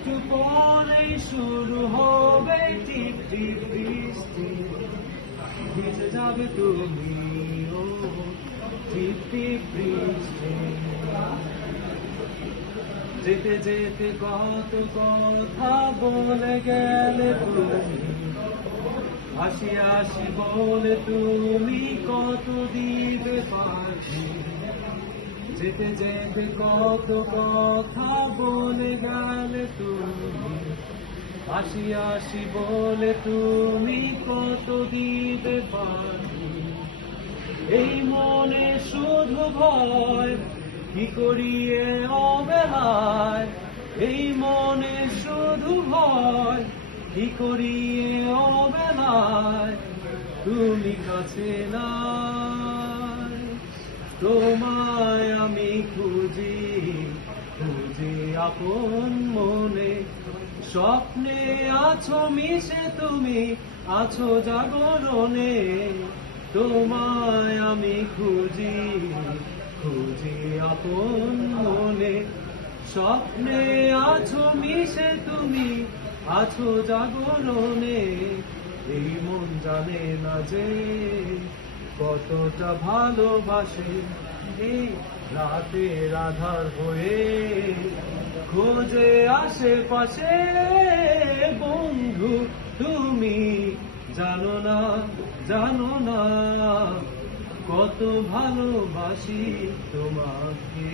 একটু পরেই শুরু হবে টিপ টিপ বৃষ্টি, ভিজে যাবে তুমি ও টিপ টিপ বৃষ্টি। যেতে যেতে কত কথা বলে গেলে তুমি, হাসি হাসি বলে তুমি কত দিবে পাখি। যেতে যেতে কত কথা বলে গেলে তুমি, হাসি হাসি বলে তুমি কত দিবে পাখি। এই মনে শুধু ভয়, কি করিয়ে অবেলায়। এই মনে শুধু ভয়, কি করিয়ে অবেলায়। তুমি কাছে নাই, তোমায় আমি খুঁজি খুঁজি আপন মনে। স্বপ্নে আছো মিশে তুমি, আছো জাগরণে। তোমায় আমি খুঁজি খুঁজি আপন মনে। স্বপ্নে আছো মিশে তুমি, আছো জাগরণে। এই মন জানে না যে কতটা ভালোবাসে। এই রাতের আধার হয়ে খোঁজে আশেপাশে বন্ধু, তুমি জানো না জানো না কত ভালোবাসি তোমাকে।